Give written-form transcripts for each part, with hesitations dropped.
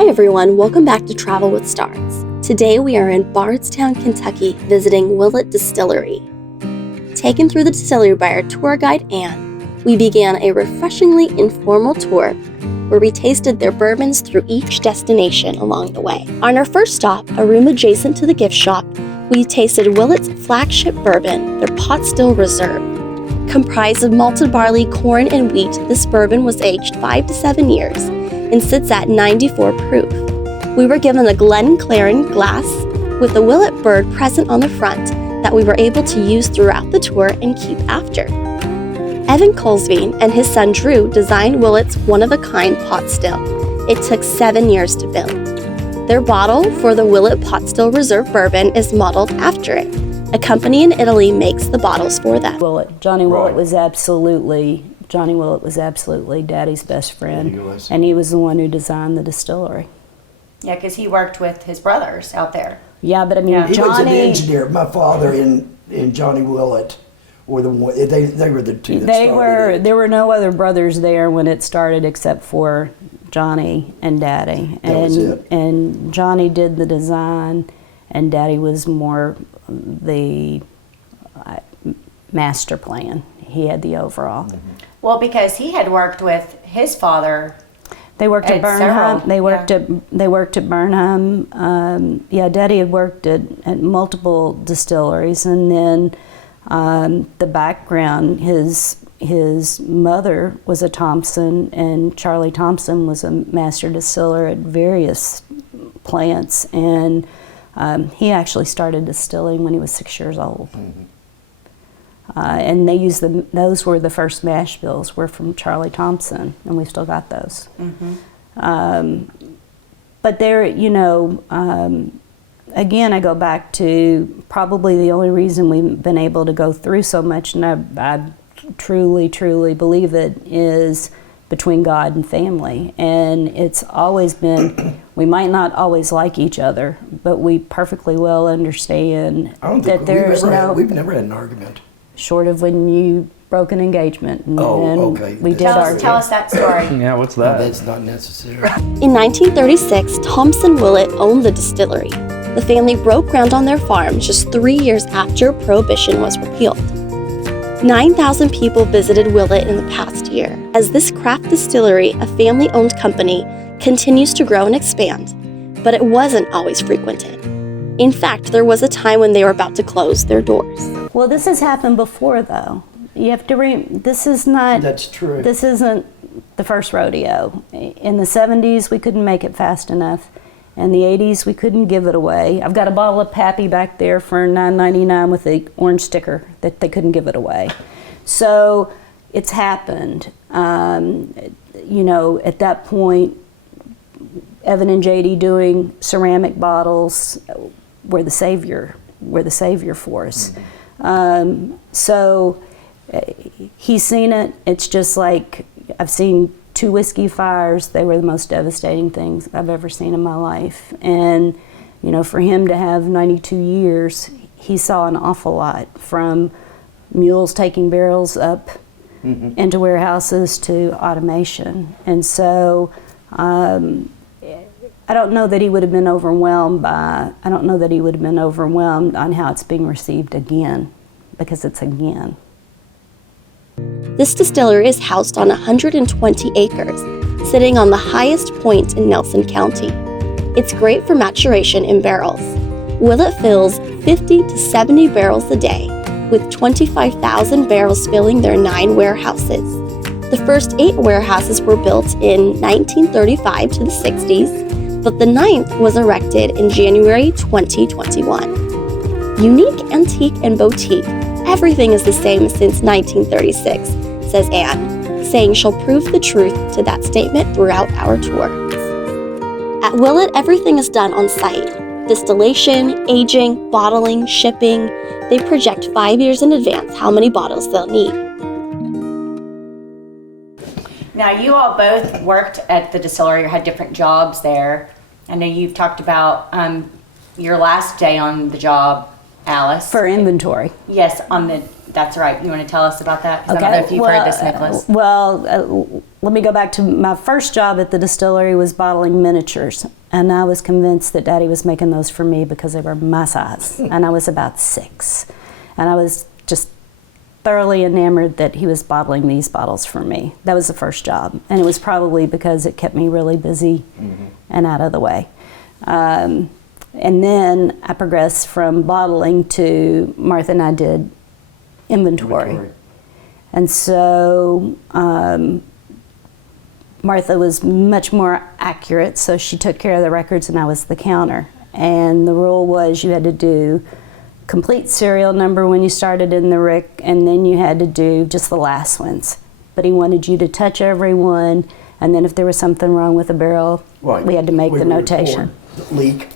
Hi everyone, welcome back to Travel with Stars. Today we are in Bardstown, Kentucky, visiting Willett Distillery. Taken through the distillery by our tour guide Anne, we began a refreshingly informal tour where we tasted their bourbons through each destination along the way. On our first stop, a room adjacent to the gift shop, we tasted Willett's flagship bourbon, their Pot Still Reserve. Comprised of malted barley, corn, and wheat, this bourbon was aged 5 to 7 years and sits at 94 proof. We were given a Glencairn glass with a Willett bird present on the front that we were able to use throughout the tour and keep after. Evan Kulsveen and his son Drew designed Willett's one-of-a-kind pot still. It took 7 years to build. Their bottle for the Willett Pot Still Reserve bourbon is modeled after it. A company in Italy makes the bottles for them. Johnny Willett was absolutely Daddy's best friend, and he was the one who designed the distillery. Yeah, because he worked with his brothers out there. Yeah, but I mean, He was an Johnny. engineer. My father and Johnny Willett were the one. They were the two that started it. There were no other brothers there when it started except for Johnny and Daddy. That was it. And Johnny did the design, and Daddy was more the master plan. He had the overall. Mm-hmm. Well, because he had worked with his father. They worked at Burnham. They worked at Burnham. Daddy had worked at multiple distilleries, and then the background. His mother was a Thompson, and Charlie Thompson was a master distiller at various plants, and he actually started distilling when he was 6 years old. Mm-hmm. And they used those were the first mash bills were from Charlie Thompson, and we've still got those. Mm-hmm. But there, again, I go back to probably the only reason we've been able to go through so much, and I truly, truly believe it, is between God and family. And it's always been, we might not always like each other, but we perfectly well understand that we've never had an argument. Short of when you broke an engagement. And okay. We did Tell us that story. Yeah, what's that? No, that's not necessary. In 1936, Thompson Willett owned the distillery. The family broke ground on their farm just 3 years after Prohibition was repealed. 9,000 people visited Willett in the past year. As this craft distillery, a family-owned company, continues to grow and expand, but it wasn't always frequented. In fact, there was a time when they were about to close their doors. Well, this has happened before, though. You have to this is not... That's true. This isn't the first rodeo. In the 70s, we couldn't make it fast enough. In the 80s, we couldn't give it away. I've got a bottle of Pappy back there for $9.99 with the orange sticker that they couldn't give it away. So it's happened. At that point, Evan and JD doing ceramic bottles were the savior for us. Mm-hmm. So he's seen it. It's just like I've seen 2 whiskey fires. They were the most devastating things I've ever seen in my life. And, for him to have 92 years, he saw an awful lot, from mules taking barrels up into warehouses to automation. And so I don't know that he would have been overwhelmed on how it's being received again, because it's again. This distillery is housed on 120 acres, sitting on the highest point in Nelson County. It's great for maturation in barrels. Willett fills 50 to 70 barrels a day, with 25,000 barrels filling their 9 warehouses. The first 8 warehouses were built in 1935 to the 60s, but the 9th was erected in January 2021. Unique, antique, and boutique, everything is the same since 1936, says Anne, saying she'll prove the truth to that statement throughout our tour. At Willett, everything is done on site. Distillation, aging, bottling, shipping. They project 5 years in advance how many bottles they'll need. Now, you all both worked at the distillery or had different jobs there. I know you've talked about your last day on the job, Alice. For inventory. Yes, on the That's right. You want to tell us about that? 'Cause I don't know if you've heard this, Nicholas. Let me go back to my first job at the distillery was bottling miniatures. And I was convinced that Daddy was making those for me because they were my size. And I was about 6. And I was just thoroughly enamored that he was bottling these bottles for me. That was the first job. And it was probably because it kept me really busy and out of the way. And then I progressed from bottling to Martha and I did inventory. And so Martha was much more accurate, so she took care of the records and I was the counter. And the rule was you had to do complete serial number when you started in the rick, and then you had to do just the last ones. But he wanted you to touch every one, and then if there was something wrong with the barrel, we had to make the notation. Leak.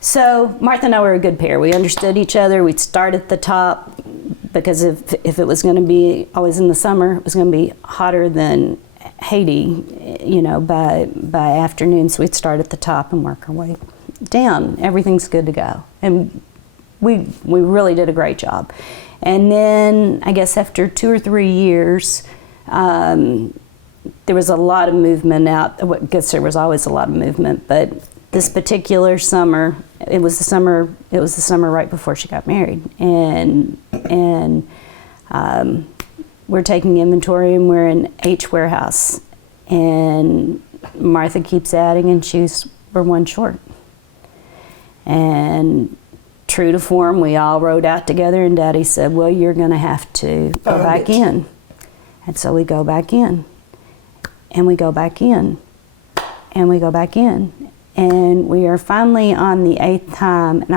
So Martha and I were a good pair. We understood each other. We'd start at the top because if it was going to be always in the summer, it was going to be hotter than Haiti, by afternoon. So we'd start at the top and work our way down. Everything's good to go. And we really did a great job. And then I guess after 2 or 3 years, there was a lot of movement out. I guess there was always a lot of movement, but this particular summer, it was the summer right before she got married, and we're taking inventory and we're in H warehouse, and Martha keeps adding and we're one short. And true to form, we all rode out together, and Daddy said, well, you're gonna have to go back in. And so we go back in, and we go back in, and we go back in. And we are finally on the 8th time, and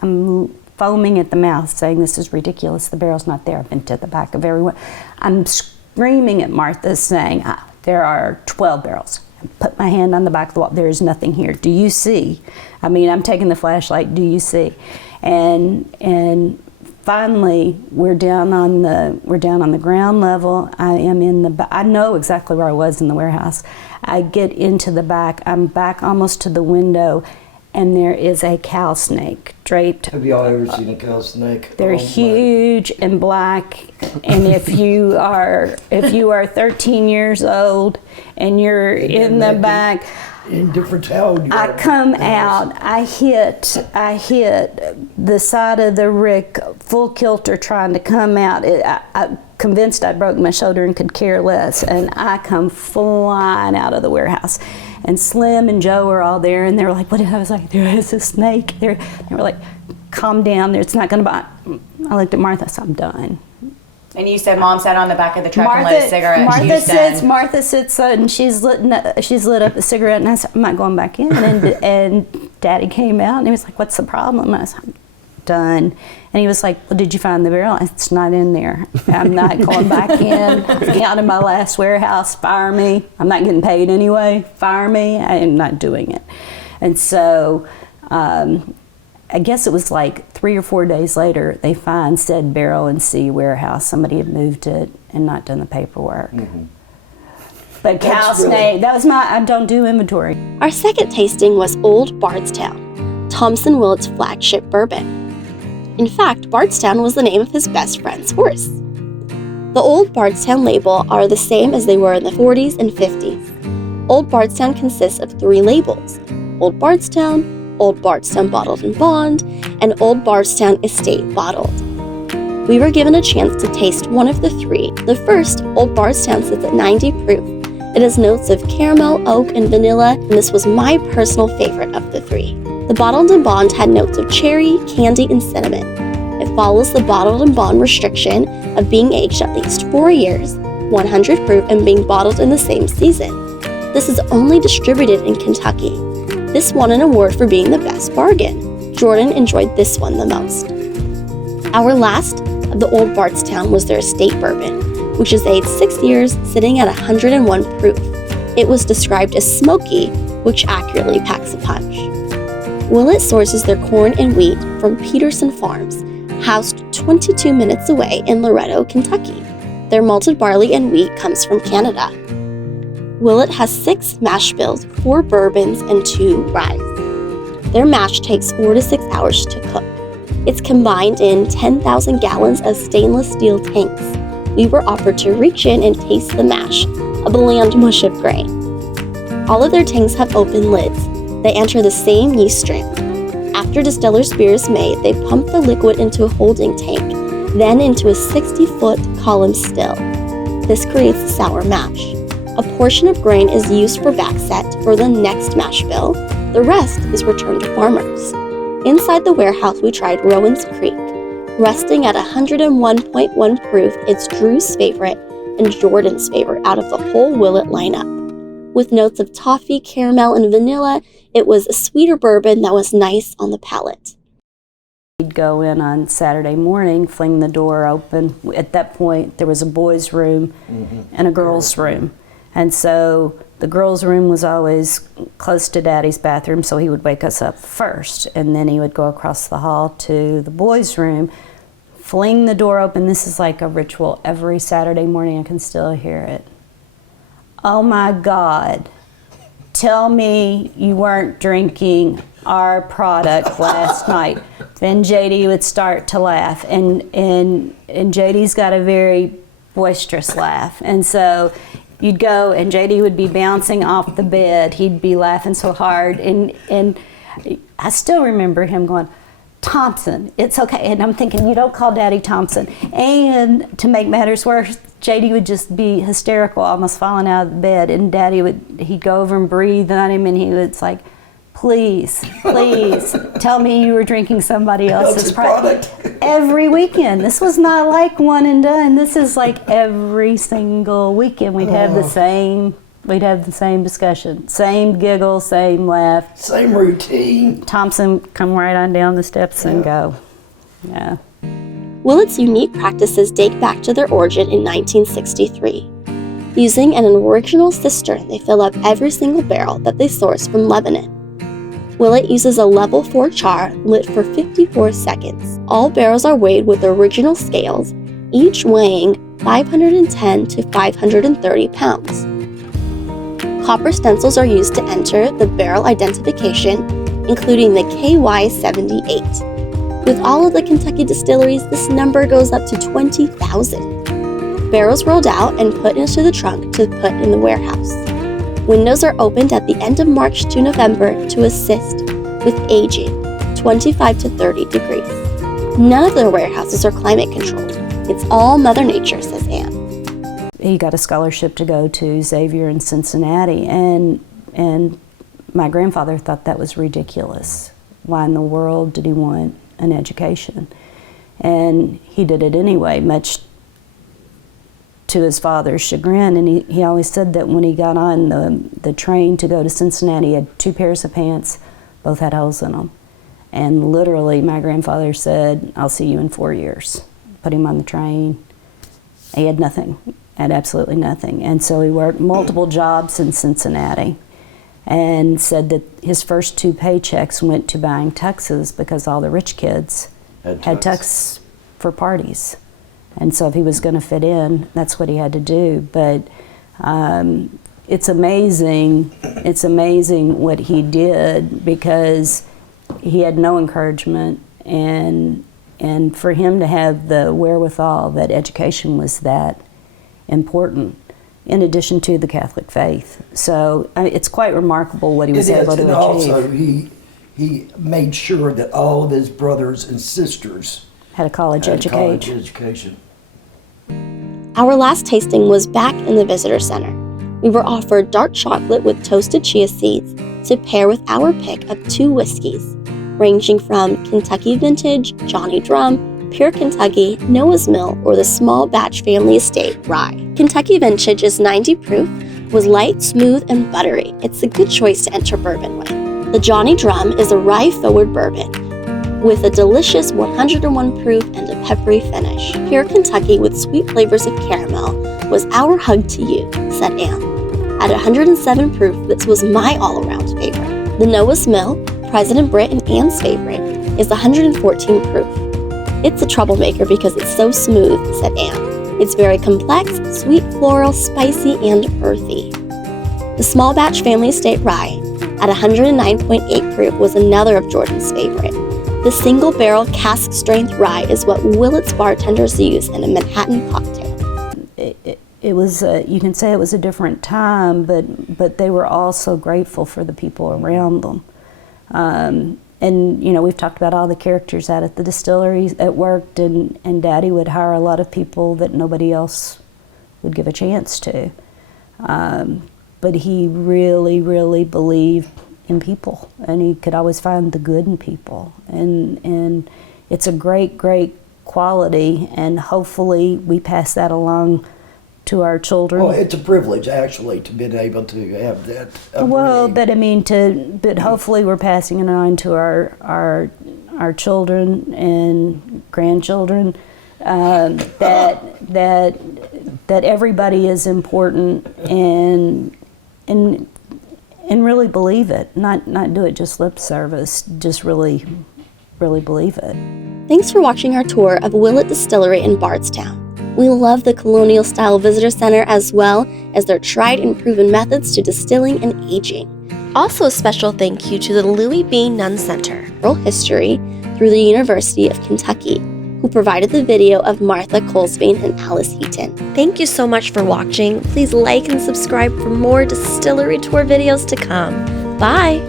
I'm foaming at the mouth saying, this is ridiculous, the barrel's not there. I've been to the back of everyone. I'm screaming at Martha saying, there are 12 barrels. I put my hand on the back of the wall, there is nothing here. Do you see? I mean, I'm taking the flashlight, do you see? And finally, we're down on the ground level. I am in the I know exactly where I was in the warehouse. I get into the back. I'm back almost to the window, and there is a cow snake draped. Have y'all ever seen a cow snake? They're huge and black. And if you are 13 years old and you're in the back, in different town. I come out, I hit the side of the rick full kilter trying to come out. I convinced I broke my shoulder and could care less, and I come flying out of the warehouse. And Slim and Joe were all there, and they were like, what? I was like, there is a snake there. They were like, calm down, it's not gonna bite. I looked at Martha, I said, I'm done. And you said Mom sat on the back of the truck and lit a cigarette. Martha sits and she's lit up a cigarette, and I said, I'm not going back in. And Daddy came out and he was like, what's the problem? I said, I'm done. And he was like, well, did you find the barrel? It's not in there. I'm not going back in. I've counted my last warehouse. Fire me. I'm not getting paid anyway. Fire me. I am not doing it. And so I guess it was like 3 or 4 days later, they find said barrel in C warehouse. Somebody had moved it and not done the paperwork. Mm-hmm. But cow snake, that was I don't do inventory. Our second tasting was Old Bardstown, Thompson Willett's flagship bourbon. In fact, Bardstown was the name of his best friend's horse. The Old Bardstown label are the same as they were in the 40s and 50s. Old Bardstown consists of 3 labels: Old Bardstown, Old Bardstown Bottled and Bond, and Old Bardstown Estate Bottled. We were given a chance to taste one of the 3. The first, Old Bardstown, sits at 90 proof. It has notes of caramel, oak, and vanilla, and this was my personal favorite of the 3. The Bottled and Bond had notes of cherry, candy, and cinnamon. It follows the Bottled and Bond restriction of being aged at least 4 years, 100 proof, and being bottled in the same season. This is only distributed in Kentucky. This won an award for being the best bargain. Jordan enjoyed this one the most. Our last of the Old Bardstown was their estate bourbon, which is aged 6 years, sitting at 101 proof. It was described as smoky, which accurately packs a punch. Willett sources their corn and wheat from Peterson Farms, housed 22 minutes away in Loretto, Kentucky. Their malted barley and wheat comes from Canada. Willett has 6 mash bills, 4 bourbons, and 2 ryes. Their mash takes 4 to 6 hours to cook. It's combined in 10,000 gallons of stainless steel tanks. We were offered to reach in and taste the mash, a bland mush of grain. All of their tanks have open lids. They enter the same yeast stream. After distiller's beer is made, they pump the liquid into a holding tank, then into a 60-foot column still. This creates the sour mash. A portion of grain is used for backset for the next mash bill. The rest is returned to farmers. Inside the warehouse, we tried Rowan's Creek. Resting at 101.1 proof, it's Drew's favorite and Jordan's favorite out of the whole Willett lineup. With notes of toffee, caramel, and vanilla, it was a sweeter bourbon that was nice on the palate. We'd go in on Saturday morning, fling the door open. At that point, there was a boys' room and a girls' room. And so the girls' room was always close to Daddy's bathroom, so he would wake us up first. And then he would go across the hall to the boys' room, fling the door open. This is like a ritual every Saturday morning. I can still hear it. Oh my God, tell me you weren't drinking our product last night. Then JD would start to laugh, and JD's got a very boisterous laugh. And so you'd go and JD would be bouncing off the bed. He'd be laughing so hard. And I still remember him going, Thompson, it's okay. And I'm thinking, you don't call Daddy Thompson. And to make matters worse, JD would just be hysterical, almost falling out of the bed. And Daddy he'd go over and breathe on him, and he was like, please tell me you were drinking somebody else's product. Every weekend. This was not like one and done. This is like every single weekend we'd have the same discussion, same giggle, same laugh, same routine. Thompson come right on down the steps and go. Yeah. Willett's unique practices date back to their origin in 1963. Using an original cistern, they fill up every single barrel that they source from Lebanon. Willett uses a level 4 char lit for 54 seconds. All barrels are weighed with original scales, each weighing 510 to 530 pounds. Copper stencils are used to enter the barrel identification, including the KY78. With all of the Kentucky distilleries, this number goes up to 20,000. Barrels rolled out and put into the trunk to put in the warehouse. Windows are opened at the end of March to November to assist with aging, 25 to 30 degrees. None of their warehouses are climate controlled. It's all Mother Nature, says Anne. He got a scholarship to go to Xavier in Cincinnati, and my grandfather thought that was ridiculous. Why in the world did he want an education? And he did it anyway, much to his father's chagrin, and he always said that when he got on the train to go to Cincinnati, he had 2 pairs of pants, both had holes in them. And literally, my grandfather said, I'll see you in 4 years. Put him on the train. He had nothing, had absolutely nothing. And so he worked multiple jobs in Cincinnati and said that his first 2 paychecks went to buying tuxes because all the rich kids had tux for parties. And so if he was going to fit in, that's what he had to do. But it's amazing what he did, because he had no encouragement, and for him to have the wherewithal that education was that important, in addition to the Catholic faith. So it's quite remarkable what he was able to achieve. And also he made sure that all of his brothers and sisters had a college education. Our last tasting was back in the visitor center. We were offered dark chocolate with toasted chia seeds to pair with our pick of 2 whiskeys, ranging from Kentucky Vintage, Johnny Drum, Pure Kentucky, Noah's Mill, or the Small Batch Family Estate Rye. Kentucky Vintage is 90 proof, was light, smooth, and buttery. It's a good choice to enter bourbon with. The Johnny Drum is a rye-forward bourbon with a delicious 101 proof and a peppery finish. Pure Kentucky with sweet flavors of caramel was our hug to you, said Anne. At 107 proof, this was my all-around favorite. The Noah's Mill, President Britt and Anne's favorite, is 114 proof. It's a troublemaker because it's so smooth, said Anne. It's very complex, sweet, floral, spicy, and earthy. The Small Batch Family Estate Rye, at 109.8 proof, was another of Jordan's favorite. The single-barrel cask-strength rye is what Willett's bartenders use in a Manhattan cocktail. It was, you can say it was a different time, but they were all so grateful for the people around them. And, you know, we've talked about all the characters out at the distillery that worked, and Daddy would hire a lot of people that nobody else would give a chance to. But he really, really believed in people, and he could always find the good in people. And it's a great, great quality, and hopefully we pass that along to our children. Well, it's a privilege, actually, to be able to have that upbringing. Well, but hopefully we're passing it on to our children and grandchildren, that everybody is important, and really believe it, not do it just lip service, just really believe it. Thanks for watching our tour of Willett Distillery in Bardstown. We love the colonial-style visitor center as well as their tried and proven methods to distilling and aging. Also a special thank you to the Louie B. Nunn Center, Oral History through the University of Kentucky, who provided the video of Martha Kulsveen and Alice Heaton. Thank you so much for watching. Please like and subscribe for more distillery tour videos to come. Bye!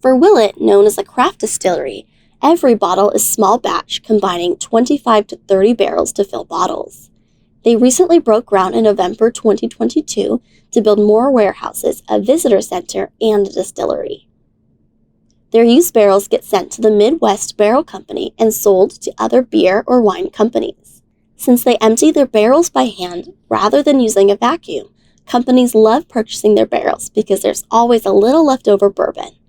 For Willett, known as a craft distillery, every bottle is small batch, combining 25 to 30 barrels to fill bottles. They recently broke ground in November 2022 to build more warehouses, a visitor center, and a distillery. Their used barrels get sent to the Midwest Barrel Company and sold to other beer or wine companies. Since they empty their barrels by hand rather than using a vacuum, companies love purchasing their barrels because there's always a little leftover bourbon.